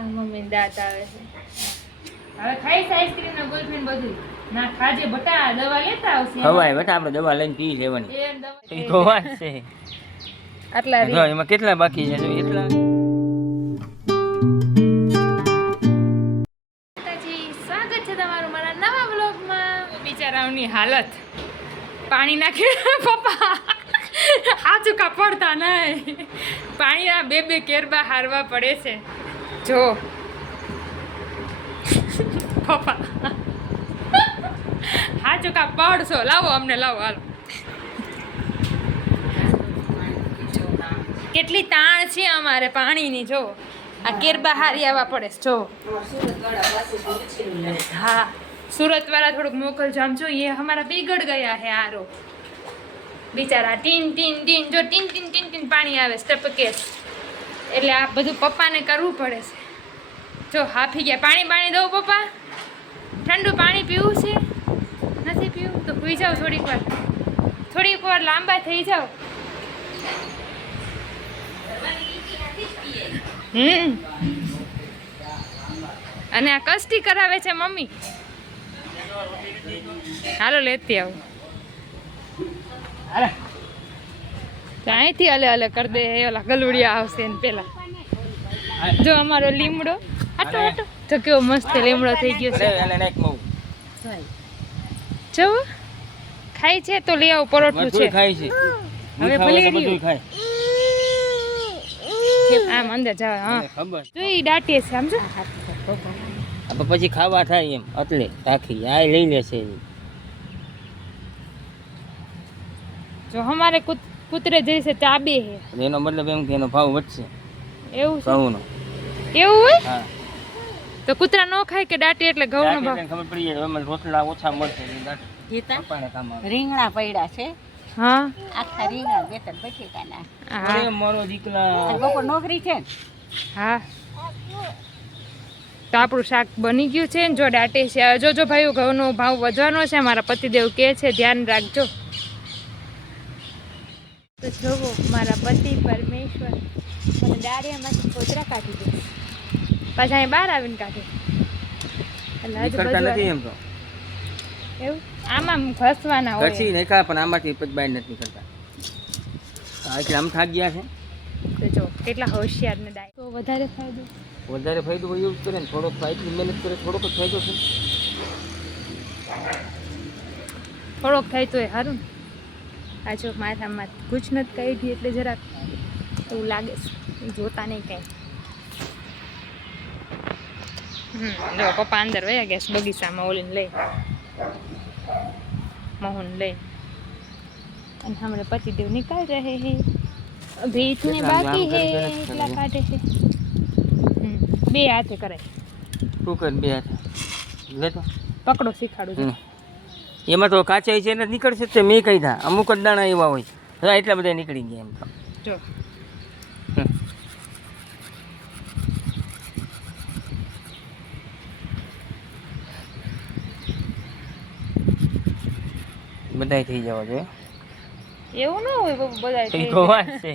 Mummy દાંત આવે છે હવે ખાઈશ આઈસ્ક્રીમ ને બોયફ્રેન્ડ બધું ના ખાજે બટા દવા લેતા આવશે ખવાય બેટા આપણે દવા લઈને પી લેવાની એમ દવા એ તો વાત છે આટલા જો એમાં કેટલા બાકી છે જો એટલા સ્વાગત છે તમારું મારા નવા વ્લોગમાં બિચારાઓની હાલત પાણી નાખી પપ્પા હાચુકા પડતા નહીં પાણીના બે કેરબા હારવા પડે છે જો પપ્પા હાચુકા પડશો લાવો અમને લાવો હાલો કેટલી તાણ છે અમારે પાણીની જો આ કેરબા હારી આવવા પડે છે જો હા સુરત વાળા થોડુંક મોકલજામ જો એ હમારા बिगड़ ગયા હે આરો બિચારા ટીન ટીન ટીન જો ટીન ટીન ટીન ટીન પાણી આવે ટપકે એટલે આ બધું પપ્પાને કરવું પડે છે જો હાફી ગયા પાણી દઉં પપ્પા ઠંડુ પાણી પીવું છે નથી પીવું તો પી જાઓ થોડીક વાર લાંબા થઈ જાઓ અને આ કસ્ટી કરાવે છે મમ્મી હાલો લેતી આવું અહીંથી અલે કરી દે ઓલા ગલુડિયા આવશે ને પેલા જો અમારો લીમડો આટો તો કેવો મસ્ત લીમડો થઈ ગયો છે જો ખાય છે તો લઈ આવો પરોઠું છે ખાય છે હવે ભલે બધું ખાય આમ અંદર જાવ હા ખબર જોઈ દાટીએ છે સમજો પછી ખાવા થાય એમ એટલે રાખી આ લઈ લેશે જો हमारे કૂતરે જैसे ચાબે હે એનો મતલબ એમ કે એનો ભાવ વધશે એવું છે ઘઉંનો એવું હોય હા તો કૂતરા નો ખાય કે દાટી એટલે ઘઉંનો ભાવ ખબર પડી જાય એમાં રોટલા ઓછા મળશે પપ્પાને કામ આવે રીંગણા પડ્યા છે હા આખા રીંગણા બેતન બટેકાના હા મારો દીકલા બપોર નોકરી છે ને હા તો આપણું શાક બની ગયું છે ને જો દાટે છે જોજો ભાઈઓ ઘઉંનો ભાવ વધવાનો છે મારા પતિદેવ કહે છે ધ્યાન રાખજો તો જોવો મારા પતિ પરમેશ્વર મને દાળિયામાંથી કોતરા કાઢી દે પાછા અહીં બહાર આવીને કાઢે એટલે હજુ કરતા નથી એમ તો એવું આમાં ઘસવાના હોય ઘસી નાખ્યા પણ આમાંથી બહાર નથી કરતા એટલે આમ થાક ગયા છે તો જો કેટલા હોશિયાર ને ડાય તો વધારે ફાયદો યુઝ કરે ને થોડોક એટલી મહેનત કરે થોડોક જ ફાયદો છે થોડોક થાય તો એ સારું ને આ જો માથામાં ગુજ નથી કાઢી એટલે જરાક એવું લાગે છે જોતા નહીં કંઈ જો પપ્પા અંદર વયા ગયા છે બગીચામાં ઓલીને લઈ મોહન લઈ અને હમણાં પતિદેવ નિકાલ રહે હે અભી ઇતને બાકી હે એટલા કાઢે છે બે હાથે કરે તું કર બે હાથ લે તો પકડો શીખાડું છું એમાં તો કાચા છે ને નીકળશે તે મેં કહી દા અમુક જ દાણા એવા હોય હા એટલા બધા નીકળી ગયા એમ જો બધાય થઈ જવા જોઈએ એવું ન હોય બાબુ બધા એ તો વાત છે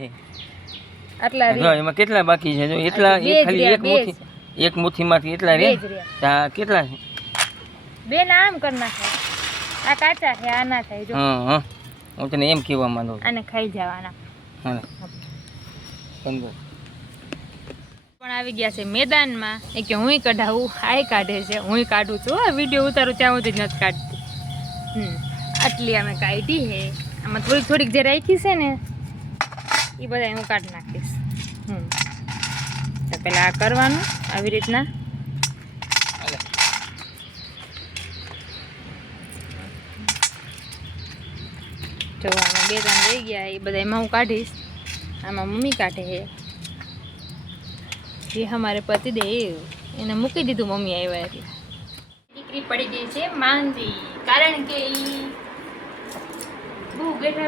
આટલા જો એમાં કેટલા બાકી છે જો એટલા એક ખાલી એક મુઠ્ઠીમાંથી એટલા રે આ કેટલા છે બે ના આમ કરી નાખે આ કાચા છે આ ના થાય જો હા હું તને એમ કહેવા માંગુ છું આને ખાઈ જવાના હા સમજો પણ આવી ગયા છે મેદાનમાં એ કે હુંય કઢાવું આય કાઢે છે હુંય કાઢું છું વિડીયો ઉતારું ત્યાં સુધી નથી કાઢતી આટલી અમે કાઢી હે આમાં થોડીક જે રાખી છે ને એ બધા હું કાઢી નાખીશ તો પેલા આ કરવાનું આવી રીતના જો આમાં બે ત્રણ રહી ગયા એ બધા એમાં હું કાઢીશ આમાં મમ્મી કાઢે છે જે અમારે પતિદેવ એને મૂકી દીધું મમ્મી આવ્યા એટલે દીકરી પડી ગઈ છે માંદી કારણ કે બહુ બેઠા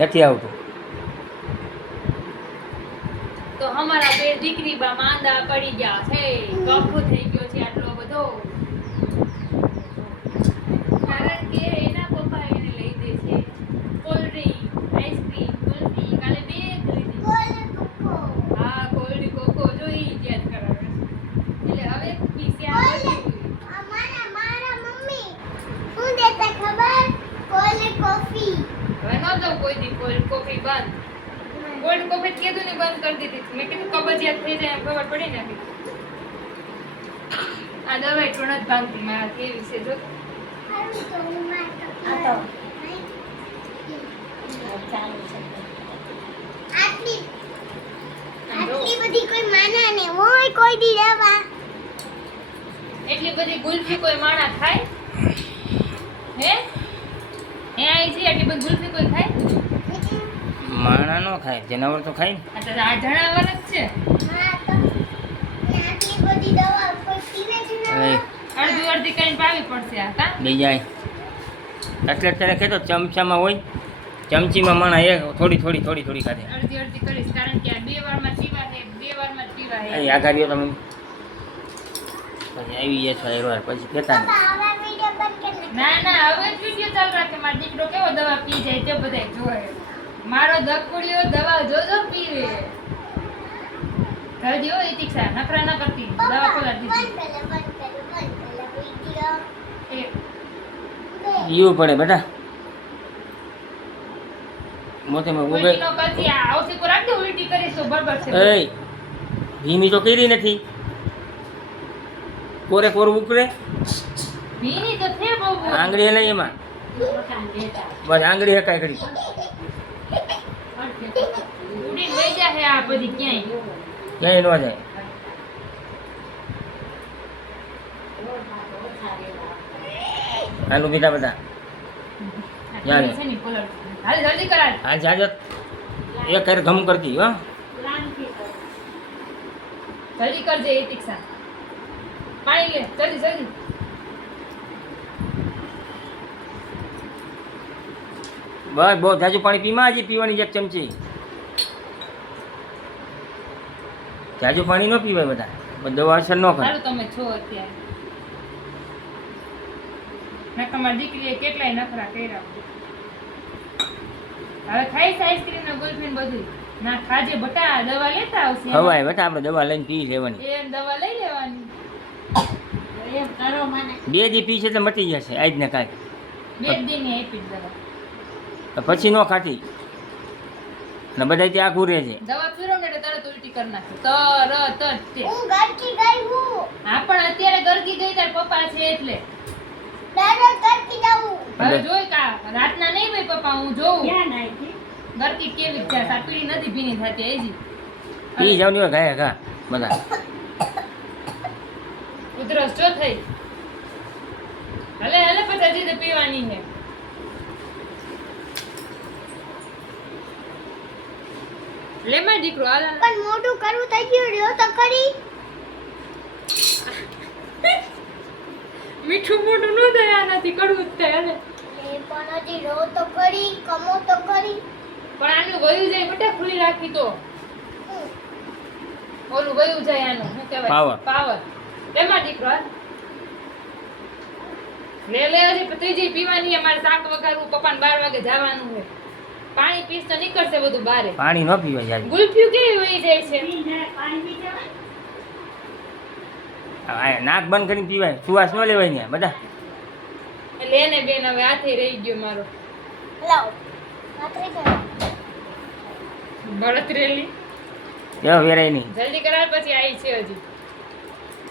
નથી આવતું તો અમારા બે દીકરી બા માંદા પડી ગયા છે કફ થઈ ગયો છે આટલો બધો કારણ કે એના પપ્પા એને લઈ દે છે કોલ્ડ ડ્રિંક આઈસ્ક્રીમ કુલ્ફી કાલે બે ખરીદી હા કોલ્ડ કોકો જોઈ યાદ કરાવે કોફી બંધ. કોલ્ડ કોફી કીધું ને બંધ કરી દીધી. મેં કીધું કબજિયાત થઈ જાય એમ ખબર પડી ને. આ દવાઈ ટોણ જ ભાગતી મારા કેવી છે જો. આટલી બધી કોઈ માના ને હોય કોઈ દી દવા. એટલી બધી ગુલ્ફી કોઈ માણા ખાય? હે આઈ છે એટલી બધી ગુલ્ફી કોઈ ખાય? માણા નો ખાય, જનાવર તો ખાય ને. આ જણાવર જ છે. હા તો આટલી બધી દવા કોઈ પીવે જ હવે ના. અડધી અડધી કરીને પાવી પડશે આ કા? લઈ જાય એટલે અત્યારે કહેતો ચમચામાં હોય, ચમચીમાં માણા એક થોડી થોડી થોડી થોડી ખાધે. અડધી અડધી કરીશ કારણ કે આ 2 વારમાં પીવા છે 2 વારમાં પીવા છે. અહીં આઘારીઓ તમે પછી આવી જાય છો એકવાર પછી કહેતા નહીં. પપ્પા હવે વિડિયો બંધ કરી નાખ. ના હવે જ વિડીયો ચાલુ રાખે. મારો દીકરો કેવો દવા પી જાય તે બધાય જોવે. મારો દકુડિયો દવા જોજો પીવે. જલ્દી હો ઇતિક્ષા નખરા ન કરતી. દવા ખોલા દીધી. બંધ વિડિયો. એક પીવું પડે બેટા. મોતેમાં ઉગે ઉલટી નો કરતી. આ ઔષધિ પર રાખજો ઉલટી કરીશ તો બરાબર છે. એ ધીમી તો કરી નથી, કોરે કોરું ઉકળે. ભીની તો છે બહુ. આંગળી હલાય એમાં બસ આંગળી હકાય ઘડી. ઉડીને વહી જાહે આ બધી ક્યાંય. ક્યાંય ન જાય. હાલું બીજા બધા ચાલે. છે ને પલટ. હાલ જલ્દી કરાય. હાલ જાજો એ કર ઘમ કરતી હો. જલ્દી કરજે ઇતિક્ષા. પાણી લે જલ્દી જલ્દી. બસ બહુ જાજુ પાણી પીમાં હજી પીવાની એક ચમચી. જાજુ પાણી ન પીવાય બધા, દવા અસર ન કરે. સારું તમે છો અત્યારે. મેં તમારી દીકરીએ કેટલાય નખરા કર્યા. હવે ખાઈશ આઈસ્ક્રીમ ને ગુલ્ફી ને બધું. ના ખાજે બટા દવા લેતા આવશે. ખવાય બેટા, આપણે દવા લઈને પી લેવાની. એમ દવા લઈ લેવાની. એમ કરો મને. 2 દી પી છે તો મટી જશે આજ ને કાલ. 2 દિનની આપી જ દવા. પછી ન ખાતી ને બધા ત્યાં ઘૂરે છે. દવા પીરો ને એટલે તરત ઉલટી કરી નાખે. તરત જ તે. હું ગરકી ગઈ હું. હા પણ અત્યારે ગરકી ગઈ તાર પપ્પા છે એટલે. દરરોજ ગરકી જાઉં. હવે જોઈ કા રાતના નહીં ભાઈ પપ્પા હું જોઉં. ક્યાં નાખી? ગરકી કેવી છે આ પીળી નથી ભીની થતી એજી. પી જાવ ને ઘા ઘા બધા. ઉધરસ જો થઈ. હલે હલે પછી હજી તો પીવાની છે. લે માર દીકરો હાલ હાલ. પણ મોઢું કરવું થઈ ગયું રહ્યો તો કરી. મીઠું મોઢું ન થાય આનાથી કડવું જ થાય હાલે. એ પણ હજી રો તો કરી કમો તો કરી. પણ આનું વયું જાય બટા ખુલ્લી રાખી તો ઓલું વયું જાય આનું શું કહેવાય Power. પાવર. લે માર દીકરો હાલ. લે હજી ત્રીજી પીવાની અમારે શાક વઘારવું પપ્પાને 12 વાગે જવાનું છે. પાણી પીસ તો નીકળશે બધું બારે. પાણી ન પીવાય જાજુ. ગુલ્ફીઓ કેવી વહી જાય છે. આ નાક બંધ કરીને પીવાય, સુવાસ ન લેવાય ને બધા. એટલે એને બેન હવે હાથે રહી ગયો મારો લાવ. રાત્રે કરો. બળતરેલી. એવો વેરાય નહીં. જલ્દી કરાવ પછી આવી છે હજી.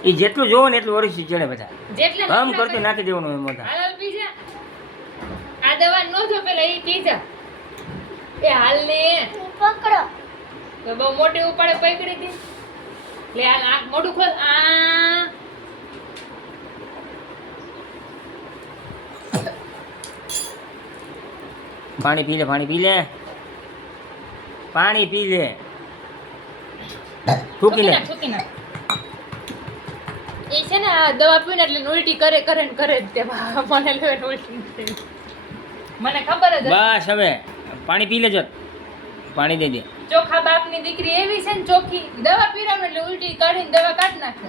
એ જેટલું જોવો ને એટલું વરસી ચડે બધા. જેટલે કામ કરતું નાખી દેવાનું એમ બધા. હાલ પી જા. આ દવા નો જો પેલા ઈ પી જા. એ હાલ ને પકડો. તો બહુ મોટી ઉપાડે પકડી હતી. લે હાલ આંખ મોઢું ખોલ. આ પાણી પી લે, પાણી પી લે, પાણી પી લે. થૂકી લે. થૂકી નાખ. એ છે ને આ દવા પીને એટલે ઉલટી કરે કરે ને કરે જ તે મને લે ઉલટી થઈ. મને ખબર જ હતી. બસ હવે પાણી પી લેજો, પાણી દઈ દે. ચોખા બાપની દીકરી એવી છે ને ચોખી દવા પીરાવ એટલે ઉલટી કાઢીને દવા કાઢ નાખે.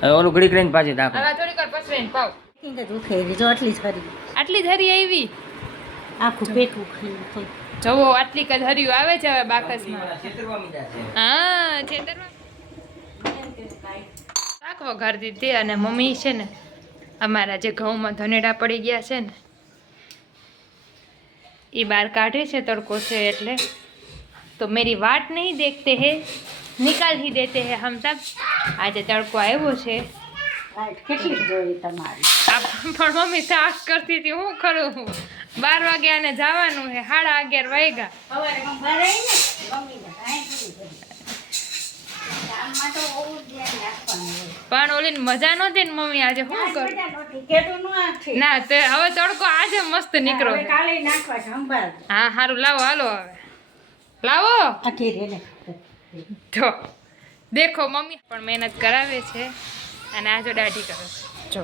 હવે ઓલું ઘડીક રહીને પાછી નાખો. હવે થોડીક વાર પસરાઈને પાવ. ઉખેરી જો આટલી જ હરી. આટલી જ હરી આવી. આખું પેટ ઉખેરી થઈ. જવો આટલી કદ હરિયું આવે છે હવે બાકસમાં. હા છેતરવા શાક વઘારતી હતી અને મમ્મી છે ને અમારા જે ઘઉંમાં ધનેડા પડી ગયા છે ને ये बार काढ़े से तड़को से એટલે तो मेरी वाट नहीं देखते हैं निकाल ही देते हैं हम सब આજે તડકો આવ્યો છે લાઈટ કેટલી જોઈ તમારી આ પણ મમ્મી સાફ કરતી હતી હું કરું 12 વાગ્યા ને જવાનું છે 11:30 વાગ્યા સવારે બહાર આવી ને મમ્મીને કાંઈ પૂરી કરી કામમાં તો બહુ ધ્યાન રાખવાનું હોય પણ ઓલીને મજા નહોતી ને મમ્મી આજે શું કરું મજા નહોતી, કેતું ન આથી. ના તે હવે તડકો આજે મસ્ત નીકળો હવે કાલે નાખવા છે સંભાળ હા સારું લાવો હાલો હવે લાવો આથી રેને જો દેખો મમ્મી પણ મહેનત કરાવે છે અને આ જો દાઢી કરે છે જો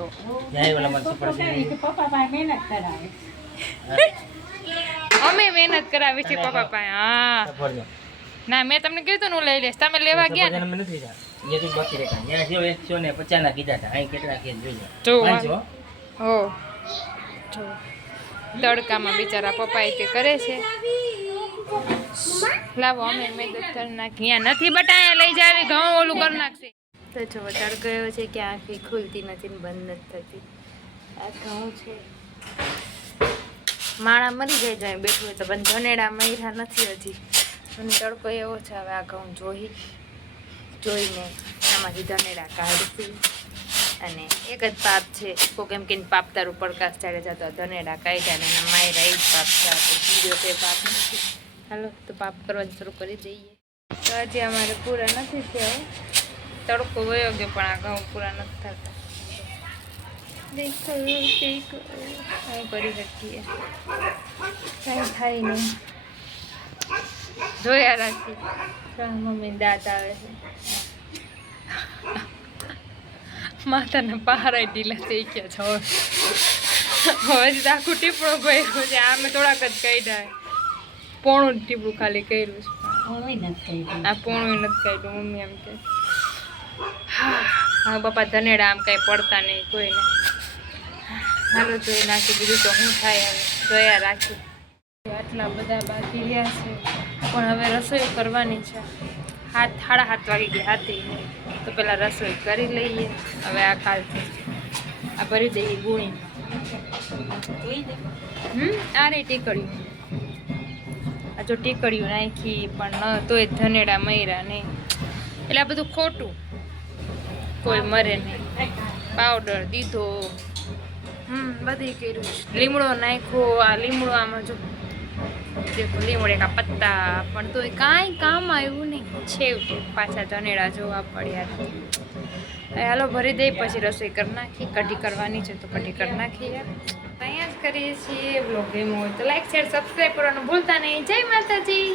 જાય ઓલા મને સુપર પોતાની કે પપ્પા પાસે મહેનત કરાવે અમે મહેનત કરાવી છે પપ્પા પાસે હા સફરજન ના મેં તમને કીધું ને હું લઈ લઈશ તમે લેવા ગયા ને સફરજન અમે નથી લીધા. એ તો બાકી રેખા ત્યાં જો 150 ના કીધા હતા અહીં કેટલા કે જોઈએ જો 500. હો જો તડકામાં બિચારા પપ્પા તે કરે છે લાવો અમે મદદ કરી નાખી અહીંયા નથી બટાયા લઈ જાવી ઘઉં ઓલું કરી નાખશે તો જો તડકો એવો છે કે આંખી ખુલતી નથી ને બંધ નથી થતી આ ઘઉં છે માળા મરી જાય બેઠું હોય તો પણ ધનેડા મર્યા નથી હજી અને તડકો એવો છે હવે આ ઘઉં જોઈને આમાંથી ધનેડા કાઢશું અને એક જ પાપ છે કોક એમ કે પાપ તારું પડકાશ ચાલે જતો ધનેડા કાઢ્યા ને એના માયરા એ જ પાપ છે આપણે બીજો તે પાપ નથી હાલો તો પાપ કરવાનું શરૂ કરી દઈએ તો આજે અમારે પૂરા નથી થયા તડકો વયો ગયો પણ આ ઘઉં પૂરા નથી થતા દેખો દેખો કાંઈ કરી શકીએ કાંઈ થાય નહીં જોયા રાખી મમ્મી દાંત આવે છે માતાના પહારા ઢીલા થઈ ગયા છે હવે હજી આખું ટીપણું ભર્યું છે આમે થોડાક જ કાઢ્યા પોણું ટીપણું ખાલી કર્યું છે ઓય નથી કહી આ પોણું નથી કાઢ્યું મમ્મી એમ કે હા બાપા ધનેડા આમ કાંઈ પડતા નહીં કોઈને હાલો જોઈ નાખી બીજું તો શું થાય હવે જોયા રાખી આટલા બધા બાકી રહ્યા છે પણ હવે રસોઈ કરવાની છે 7:30 વાગી ગયા હાથી તો પહેલાં રસોઈ કરી લઈએ હવે આ કાલથી આ ભરી દઈએ ગુણી આ રે ટીકડ્યું આ જો ટીકડ્યું નાખી પણ ન તોય ધનેડા મર્યા નહીં એટલે આ બધું ખોટું કોઈ મરે નહીં પાવડર દીધો બધી કર્યું લીમડો નાખ્યો આ લીમડો આમાં જો દેખો લીમડે કા પત્તા પણ તોય કાંઈ કામ આવ્યું નહીં છેવટે પાછા ધનેડા જોવા પડ્યા હાલો ભરી દઈ પછી રસોઈ કરી નાખી કઢી કરવાની છે તો કઢી કરી નાખીએ અહીંયા જ કરીએ છીએ બ્લોગ ગમ્યો હોય તો લાઈક શેર સબસ્ક્રાઈબ કરવાનું ભૂલતા નહીં જય માતાજી.